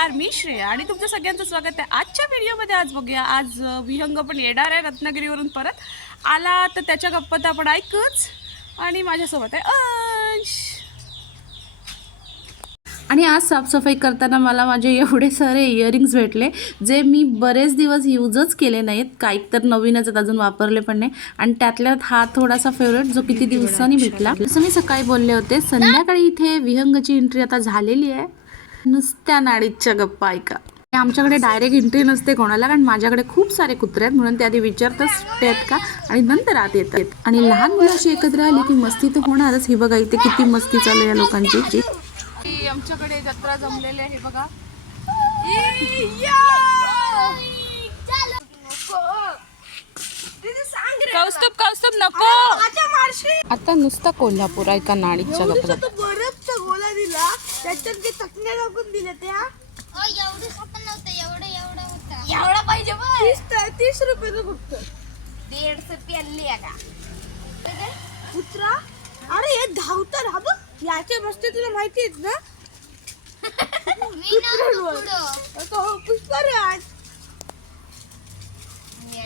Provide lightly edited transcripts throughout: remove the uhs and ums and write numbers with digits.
नमस्कार, मी श्रेया आणि तुमचं सगळ्यांचं स्वागत आहे आजच्या व्हिडिओमध्ये. आज बघूया, आज विहंग पण येणार आहे रत्नागिरीवरून परत आला तर त्याच्या गप्पा तर आपण ऐकूच. आणि माझ्यासोबत आहे अंश. आणि आज साफसफाई करताना मला माझे एवढे सारे इयरिंग्स भेटले जे मी बरेच दिवस यूजच केले नाहीत. काही तर नवीनच आहेत, अजून वापरले पण नाही. आणि त्यातल्यात हा थोडासा फेवरेट जो किती दिवसांनी भेटला. जसं मी सकाळी बोलले होते, संध्याकाळी इथे विहंगची एंट्री आता झालेली आहे. नुसत्या नाडीच्या गप्पा ऐका. आमच्याकडे डायरेक्ट एंट्री नसते कोणाला, कारण माझ्याकडे खूप सारे कुत्रे आहेत म्हणून ते आधी विचारतात आहेत का आणि नंतर आत येतात. आणि लहान मुलं अशी एकत्र आली की मस्ती तर होणारच. ही बघा इथे किती मस्ती चालू आहे या लोकांची. आमच्याकडे जत्रा जमलेली आहे बघा. कौस्तुभ कौस्तुभ नको. आता नुसता कोल्हापूर ऐका नाडीच्या गप्पा. बरफचा गोला दिला, त्याच्यात जे चटण्या टाकून दिल्या त्या एवढा पाहिजे 30 रुपये फक्त. 150 प्याली का कुत्रा. अरे हे धावता धाव याचे बसते, तुला माहिती आहेत ना. पुष्पराज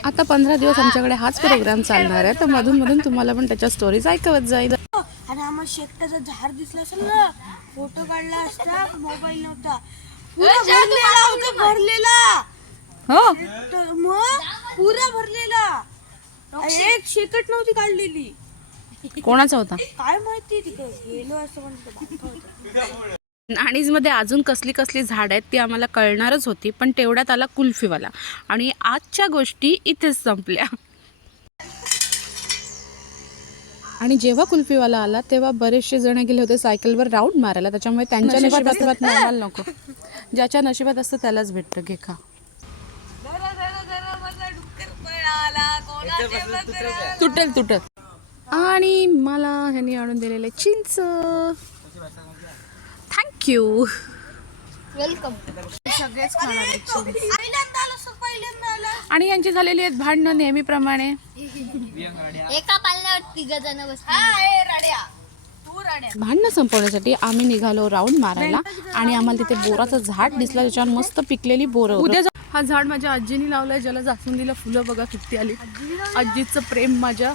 आता 15 दिवस आमच्याकडे हाच प्रोग्राम चालणार आहे, तर मधून मधून तुम्हाला पण त्याच्या स्टोरीज ऐकवत जाईल. आणि आम्हाला शेकटाचा झाड दिसला असेल ना, फोटो काढला असता, मोबाईल नव्हता. पुरा भरलेला होता, भरलेला. हो मग पुरा भरलेला. एक शेकट नव्हती काढलेली. कोणाचा होता काय माहिती, तिकडे गेलो असं म्हणतो. नाणीज मध्ये अजून कसली कसली झाड आहेत ती आम्हाला कळणारच होती, पण तेवढ्यात आला कुल्फीवाला आणि आजच्या गोष्टी इथेच संपल्या. आणि जेव्हा कुल्फीवाला आला तेव्हा बरेचसे जण गेले होते सायकलवर राऊंड मारायला, त्याच्यामुळे त्यांच्या नशिबात मिळायला नको. ज्याच्या नशिबात असतं त्यालाच भेटतं. घे खा. तुटेल तुटल. आणि मला ह्यांनी आणून दिलेले चिंच. थँक्यू. वेलकम. सगळेच खाणार आहेत चिंच. पहिल्यांदा आला. आणि यांची झालेली आहेत भांडणं नेहमीप्रमाणे. एका पाल्यावर 3 जण बसले. भांडणं संपवण्यासाठी आम्ही निघालो राऊंड मारायला आणि आम्हाला तिथे बोराचं झाड दिसलं, त्याच्यावर मस्त पिकलेली बोरं. उद्या हा झाड माझ्या आजीने लावलंय, ज्याला जास्वंदीला फुलं बघा किती आली. आजीचं प्रेम माझ्या.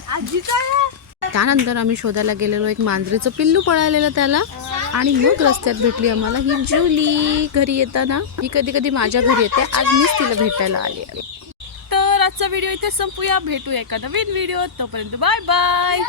त्यानंतर आम्ही शोधायला गेलेलो एक मांजरीचं पिल्लू पळालेलं त्याला. आणि मग रस्त्यात भेटली आम्हाला ही जुली. घरी येताना ही कधी कधी माझ्या घरी येते, आज मीच तिला भेटायला आली. तर आजचा व्हिडिओ इथे संपूया. भेटूया एका नवीन व्हिडिओ. तोपर्यंत बाय बाय.